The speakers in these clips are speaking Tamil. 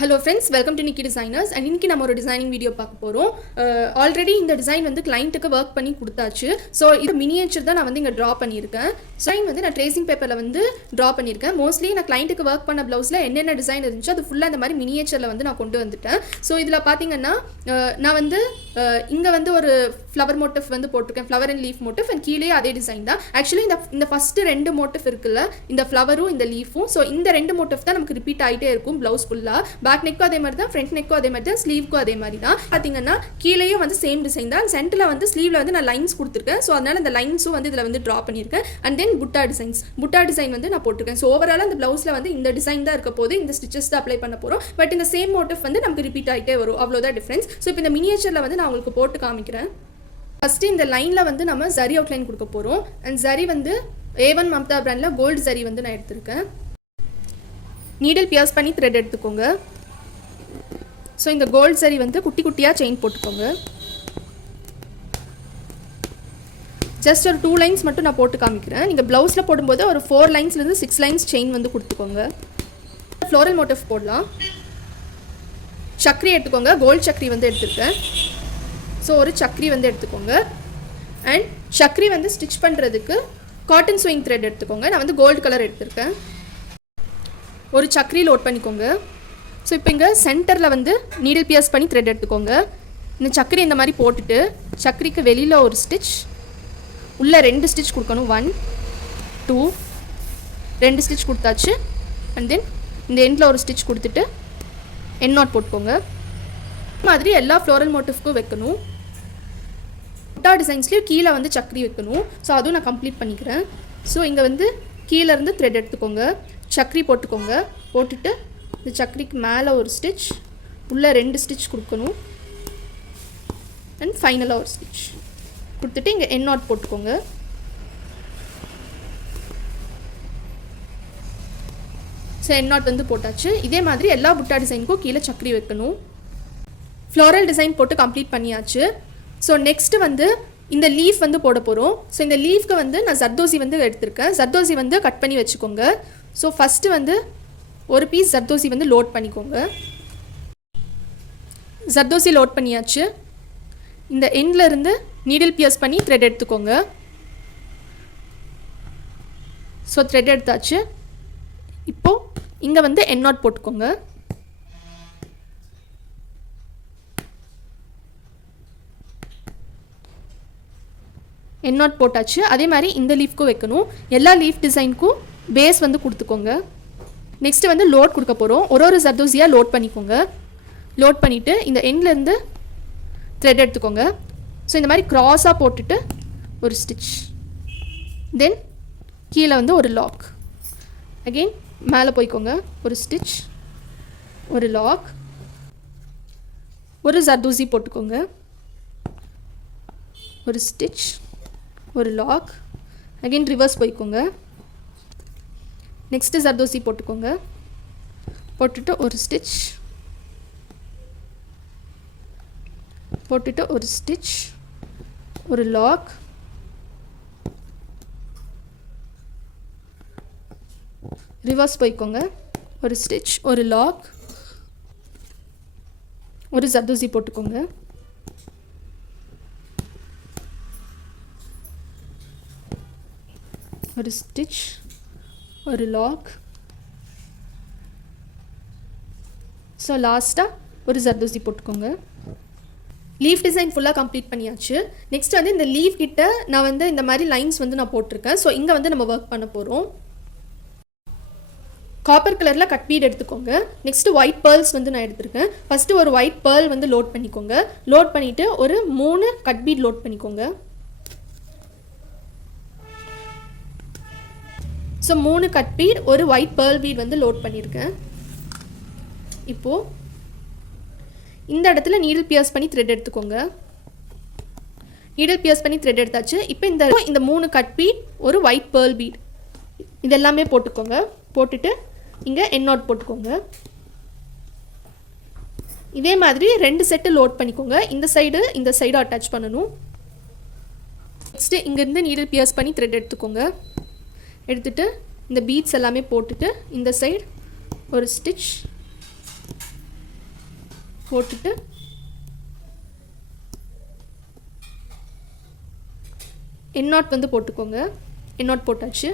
Hello friends, welcome to nikidesigners and இன்னைக்கு நம்ம ஒரு டிசைனிங் வீடியோ பார்க்க போறோம். ஆல்ரெடி இந்த டிசைன் வந்து கிளையண்ட்டுக்கு வர்க் பண்ணி கொடுத்தாச்சு. ஸோ இது மினியேச்சர் தான் நான் வந்து இங்கே ட்ரா பண்ணியிருக்கேன். டிசைன் வந்து நான் ட்ரேசிங் பேப்பரில் வந்து ட்ரா பண்ணியிருக்கேன். மோஸ்ட்லி நான் கிளையண்ட்டுக்கு வர்க் பண்ண ப்ளவுஸில் என்னென்ன டிசைன் இருந்துச்சோ அது ஃபுல்லாக இந்த மாதிரி மினியேச்சரில் வந்து நான் கொண்டு வந்துட்டேன். ஸோ இதில் பார்த்தீங்கன்னா நான் வந்து இங்கே வந்து ஒரு ஃப்ளவர் மோட்டிவ் வந்து போட்டிருக்கேன், flower and leaf motive, and கீழே அதே டிசைன் தான். ஆக்சுவலி இந்த ஃபஸ்ட்டு ரெண்டு மோட்டிவ் இருக்குல்ல, இந்த ஃப்ளவரும் இந்த லீஃபும், ஸோ இந்த ரெண்டு மோட்டிவ் தான் நமக்கு ரிப்பீட் ஆகிட்டே இருக்கும் ப்ளவுஸ் ஃபுல்லாக. பேக் நெக்கும் அதே மாதிரி தான், ஃப்ரண்ட் நெக்கும் அதே மாதிரி தான், ஸ்லீவ்க்கும் அதே மாதிரி தான். பார்த்தீங்கன்னா கீழேயும் வந்து சேம் டிசைன் தான். சென்டரில் வந்து ஸ்லீவில் வந்து நான் லைன்ஸ் கொடுத்துருக்கேன். ஸோ அதனால் இந்த லைன்ஸும் வந்து இதில் வந்து ட்ரா பண்ணியிருக்கேன். அண்ட் தென் புட்டா டிசைன் வந்து நான் போட்டிருக்கேன். ஸோ ஓவரால் அந்த ப்ளவுஸில் வந்து இந்த டிசைன் தான் இருக்க போது, இந்த ஸ்டிச்சஸ் தான் அப்ளை பண்ண போகிறோம். பட் இந்த சேம் மோட்டிவ் வந்து நமக்கு ரிப்பீட் ஆகிட்டே வரும், அவ்வளோதான் டிஃப்ரென்ஸ். ஸோ இப்போ இந்த மினியேச்சரில் வந்து நான் உங்களுக்கு போட்டு காமிக்கிறேன். ஃபஸ்ட்டு இந்த லைனில் வந்து நம்ம ஜரி அவுட்லைன் கொடுக்க போகிறோம். அண்ட் ஜரி வந்து A1 மம்தா பிராண்டில் கோல்டு ஜரி வந்து நான் எடுத்திருக்கேன். நீடில் பியர்ஸ் பண்ணி த்ரெட் எடுத்துக்கோங்க. ஸோ இந்த கோல்டு ஜரி வந்து குட்டி குட்டியாக செயின் போட்டுக்கோங்க. ஜஸ்ட் ஒரு 2 லைன்ஸ் மட்டும் நான் போட்டு காமிக்கிறேன். நீங்கள் ப்ளவுஸில் போடும்போது ஒரு 4 லைன்ஸ்லேருந்து 6 லைன்ஸ் செயின் வந்து கொடுத்துக்கோங்க. ஃப்ளோரல் மோட்டிவ் போடலாம். சக்கரி எடுத்துக்கோங்க, கோல்டு சக்கரி வந்து எடுத்துருக்கேன். ஸோ ஒரு சக்கரி வந்து எடுத்துக்கோங்க. அண்ட் சக்கரி வந்து ஸ்டிச் பண்ணுறதுக்கு காட்டன் ஸ்விங் த்ரெட் எடுத்துக்கோங்க. நான் வந்து கோல்டு கலர் எடுத்திருக்கேன். ஒரு சக்கரி லோட் பண்ணிக்கோங்க. ஸோ இப்போ இங்கே சென்டரில் வந்து நீடில் பியர்ஸ் பண்ணி த்ரெட் எடுத்துக்கோங்க. இந்த சக்கரி இந்த மாதிரி போட்டுட்டு சக்கரிக்கு வெளியில் ஒரு ஸ்டிச், உள்ளே 2 ஸ்டிச் கொடுக்கணும். 1 2 2 ஸ்டிச் கொடுத்தாச்சு. அண்ட் தென் இந்த எண்டில் ஒரு ஸ்டிச் கொடுத்துட்டு என் நாட் போட்டுக்கோங்க. இந்த மாதிரி எல்லா ஃப்ளோரல் மோட்டிவ்க்கும் வைக்கணும். புட்டா டிசைன்ஸ்லேயும் கீழே வந்து சக்கரி வைக்கணும். ஸோ அதுவும் நான் கம்ப்ளீட் பண்ணிக்கிறேன். ஸோ இங்கே வந்து கீழேருந்து த்ரெட் எடுத்துக்கோங்க, சக்கரி போட்டுக்கோங்க. போட்டுட்டு இந்த சக்கரிக்கு மேலே ஒரு ஸ்டிச், உள்ளே 2 ஸ்டிச் கொடுக்கணும். அண்ட் ஃபைனலாக ஒரு ஸ்டிச் கொடுத்துட்டு இங்கே என் நாட் போட்டுக்கோங்க. ஸோ என் நாட் வந்து போட்டாச்சு. இதே மாதிரி எல்லா புட்டா டிசைனுக்கும் கீழே சக்கரி வைக்கணும். ஃப்ளோரல் டிசைன் போட்டு கம்ப்ளீட் பண்ணியாச்சு. ஸோ நெக்ஸ்ட்டு வந்து இந்த லீஃப் வந்து போட போகிறோம். ஸோ இந்த லீஃப்க்கு வந்து நான் ஜர்தோசி வந்து எடுத்திருக்கேன். ஜர்தோசி வந்து கட் பண்ணி வச்சுக்கோங்க. ஸோ ஃபஸ்ட்டு வந்து ஒரு பீஸ் ஜர்தோசி வந்து லோட் பண்ணிக்கோங்க. ஜர்தோசி லோட் பண்ணியாச்சு. இந்த எண்டில் இருந்து நீடில் பியர்ஸ் பண்ணி த்ரெட் எடுத்துக்கோங்க. ஸோ த்ரெட் எடுத்தாச்சு. இப்போது இங்கே வந்து என் நாட் போட்டுக்கோங்க. என் நாட் போட்டாச்சு. அதே மாதிரி இந்த லீஃப்க்கும் வைக்கணும். எல்லா லீஃப் டிசைனுக்கும் பேஸ் வந்து கொடுத்துக்கோங்க. நெக்ஸ்ட்டு வந்து லோட் கொடுக்க போகிறோம். ஒரு ஜர்தோசியாக லோட் பண்ணிக்கோங்க. லோட் பண்ணிவிட்டு இந்த எண்ட்லேருந்து த்ரெட் எடுத்துக்கோங்க. ஸோ இந்த மாதிரி க்ராஸாக போட்டுட்டு ஒரு ஸ்டிச், தென் கீழே வந்து ஒரு லாக், அகெயின் மேலே போய்க்கோங்க, ஒரு ஸ்டிச், ஒரு லாக், ஒரு ஜர்தோசி போட்டுக்கோங்க, ஒரு ஸ்டிச், ஒரு லாக், அகெயின் ரிவர்ஸ் போய்க்கோங்க. நெக்ஸ்ட்டு ஜர்தோசி போட்டுக்கோங்க. போட்டுட்டு ஒரு ஸ்டிச், போட்டுட்டு ஒரு ஸ்டிச், ஒரு லாக், ரிவர்ஸ் போய்க்கோங்க, ஒரு ஸ்டிச், ஒரு லாக், ஒரு ஜர்தோசி போட்டுக்கோங்க. ஒரு ஸ்டிச், ஒரு லாக். ஸோ லாஸ்ட்டாக ஒரு ஜர்தோசி போட்டுக்கோங்க. லீஃப் டிசைன் ஃபுல்லாக கம்ப்ளீட் பண்ணியாச்சு. நெக்ஸ்ட் வந்து இந்த லீஃப் கிட்ட நான் வந்து இந்த மாதிரி லைன்ஸ் வந்து நான் போட்டிருக்கேன். ஸோ இங்கே வந்து நம்ம ஒர்க் பண்ண போகிறோம். காப்பர் கலரில் கட் பீட் எடுத்துக்கோங்க. நெக்ஸ்ட்டு ஒயிட் பேர்ல்ஸ் வந்து நான் எடுத்திருக்கேன். ஃபஸ்ட்டு ஒரு ஒயிட் பேர்ல் வந்து லோட் பண்ணிக்கோங்க. லோட் பண்ணிவிட்டு ஒரு 3 கட் பீட் லோட் பண்ணிக்கோங்க. ஸோ 3 கட் பீட், ஒரு ஒயிட் பேர்ல் பீட் வந்து லோட் பண்ணியிருக்கேன். இப்போது இந்த இடத்துல நீடில் பியர்ஸ் பண்ணி த்ரெட் எடுத்துக்கோங்க. நீடில் பியர்ஸ் பண்ணி த்ரெட் எடுத்தாச்சு. இப்போ இந்த 3 கட் பீட், ஒரு ஒயிட் பேர்ல் பீட், இதெல்லாமே போட்டுக்கோங்க. போட்டுட்டு இங்கே என் நாட் போட்டுக்கோங்க. இதே மாதிரி 2 செட்டு லோட் பண்ணிக்கோங்க. இந்த சைடு அட்டாச் பண்ணணும். நெக்ஸ்ட்டு இங்கேருந்து நீடில் பியர்ஸ் பண்ணி த்ரெட் எடுத்துக்கோங்க. எடுத்துகிட்டு இந்த பீட்ஸ் எல்லாமே போட்டுட்டு இந்த சைடு ஒரு ஸ்டிச், போட்டுட்டு என் நாட் வந்து போட்டுக்கோங்க. என் நாட் போட்டாச்சு.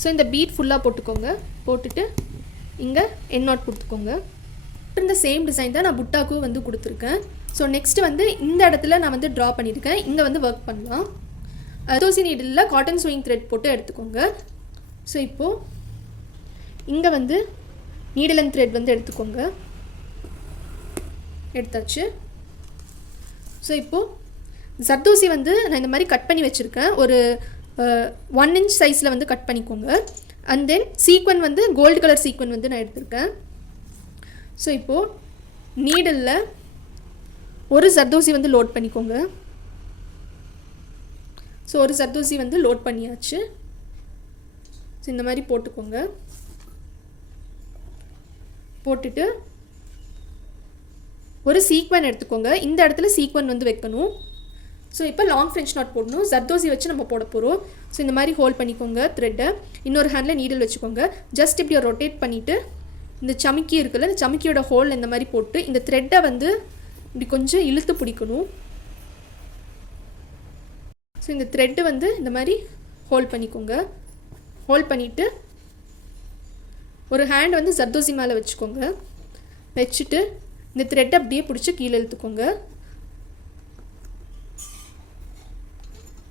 ஸோ இந்த பீட் ஃபுல்லாக போட்டுக்கோங்க. போட்டுட்டு இங்கே என் நாட் கொடுத்துக்கோங்க. இந்த சேம் டிசைன் தான் நான் புட்டாக்கும் வந்து கொடுத்துருக்கேன். ஸோ நெக்ஸ்ட்டு வந்து இந்த இடத்துல நான் வந்து ட்ரா பண்ணியிருக்கேன். இங்கே வந்து ஒர்க் பண்ணலாம். ஜர்தோசி நீடிலில் காட்டன் ஸ்விங் த்ரெட் போட்டு எடுத்துக்கோங்க. ஸோ இப்போது இங்கே வந்து நீடில் அண்ட் த்ரெட் வந்து எடுத்துக்கோங்க. எடுத்தாச்சு. ஸோ இப்போது ஜர்தோசி வந்து நான் இந்த மாதிரி கட் பண்ணி வச்சுருக்கேன். ஒரு 1 inch சைஸில் வந்து கட் பண்ணிக்கோங்க. அண்ட் தென் சீக்வன் வந்து கோல்டு கலர் சீக்வன் வந்து நான் எடுத்திருக்கேன். ஸோ இப்போது நீடிலில் ஒரு ஜர்தோசி வந்து லோட் பண்ணிக்கோங்க. ஸோ ஒரு ஜர்தோசி வந்து லோட் பண்ணியாச்சு. ஸோ இந்த மாதிரி போட்டுக்கோங்க. போட்டுட்டு ஒரு சீக்வன் எடுத்துக்கோங்க. இந்த இடத்துல சீக்வன் வந்து வைக்கணும். ஸோ இப்போ லாங் ஃப்ரெஞ்ச் நாட் போடணும். ஜர்தோசி வச்சு நம்ம போட போகிறோம். ஸோ இந்த மாதிரி ஹோல்ட் பண்ணிக்கோங்க த்ரெட்டை. இன்னொரு ஹேண்டில் நீடில் வச்சுக்கோங்க. ஜஸ்ட் இப்படி ரொட்டேட் பண்ணிவிட்டு இந்த சமிக்கி இருக்குல்ல, இந்த சமிக்கியோட ஹோல் இந்த மாதிரி போட்டு இந்த த்ரெட்டை வந்து இப்படி கொஞ்சம் இழுத்து பிடிக்கணும். ஸோ இந்த த்ரெட்டு வந்து இந்த மாதிரி ஹோல்ட் பண்ணிக்கோங்க. ஹோல்ட் பண்ணிவிட்டு ஒரு ஹேண்ட் வந்து ஜர்தோசி மேலே வச்சுக்கோங்க. வச்சுட்டு இந்த த்ரெட்டை அப்படியே பிடிச்சி கீழே இழுத்துக்கோங்க.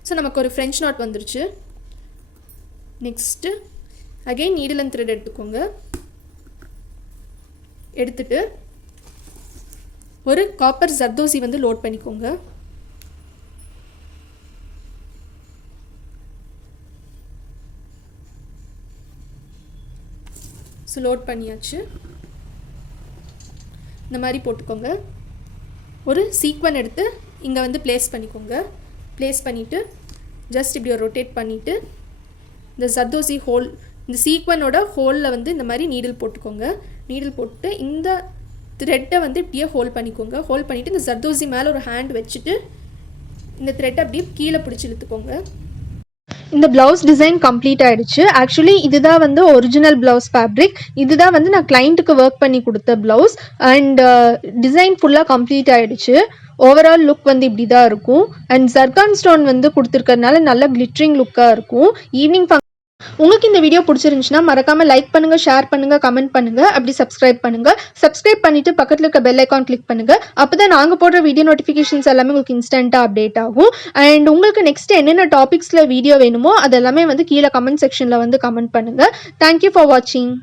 ஸோ நமக்கு ஒரு ஃப்ரெஞ்ச் நாட் வந்துருச்சு. Next again needle and thread எடுத்துக்கோங்க. எடுத்துட்டு ஒரு காப்பர் ஜர்தோசி வந்து லோட் பண்ணிக்கோங்க. ஸோ லோட் பண்ணியாச்சு. இந்த மாதிரி போட்டுக்கோங்க. ஒரு சீக்வன் எடுத்து இங்கே வந்து ப்ளேஸ் பண்ணிக்கோங்க. ப்ளேஸ் பண்ணிவிட்டு ஜஸ்ட் இப்படி ஒரு ரொட்டேட் பண்ணிவிட்டு இந்த ஜர்தோசி ஹோல், இந்த சீக்வனோட ஹோலில் வந்து இந்த மாதிரி நீடில் போட்டுக்கோங்க. நீடில் போட்டு இந்த த்ரெட்டை வந்து இப்படியே ஹோல்ட் பண்ணிக்கோங்க. ஹோல்ட் பண்ணிவிட்டு இந்த ஜர்தோசி மேலே ஒரு ஹேண்ட் வச்சுட்டு இந்த த்ரெட்டை அப்படியே கீழே பிடிச்சி இழுத்துக்கோங்க. இந்த ப்ளவுஸ் டிசைன் கம்ப்ளீட் ஆகிடுச்சு. ஆக்சுவலி இதுதான் வந்து ஒரிஜினல் ப்ளவுஸ் ஃபேப்ரிக். இதுதான் வந்து நான் கிளைண்ட்டுக்கு ஒர்க் பண்ணி கொடுத்த ப்ளவுஸ். அண்ட் டிசைன் ஃபுல்லாக கம்ப்ளீட் ஆகிடுச்சு. ஓவரால் லுக் வந்து இப்படி தான் இருக்கும். அண்ட் ஜர்கான் ஸ்டோன் வந்து கொடுத்துருக்கறதுனால நல்ல கிளிட்டரிங் லுக்காக இருக்கும். ஈவினிங் உங்களுக்கு இந்த வீடியோ பிடிச்சிருந்துச்சுன்னா மறக்காமல் லைக் பண்ணுங்கள், ஷேர் பண்ணுங்கள், கமெண்ட் பண்ணுங்கள். அப்படி சப்ஸ்கிரைப் பண்ணுங்கள். சப்ஸ்கிரைப் பண்ணிவிட்டு பக்கத்தில் இருக்க பெல் ஐக்கான் கிளிக் பண்ணுங்கள். அப்போ தான் நாங்கள் போடுற வீடியோ நோட்டிஃபிகேஷன்ஸ் எல்லாமே உங்களுக்கு இன்ஸ்டண்ட்டாக அப்டேட் ஆகும். அண்ட் உங்களுக்கு நெக்ஸ்ட் என்னென்ன டாபிக்ஸில் வீடியோ வேணுமோ அதெல்லாமே வந்து கீழே கமெண்ட் செக்ஷனில் வந்து கமெண்ட் பண்ணுங்கள். தேங்க்யூ ஃபார் வாட்சிங்.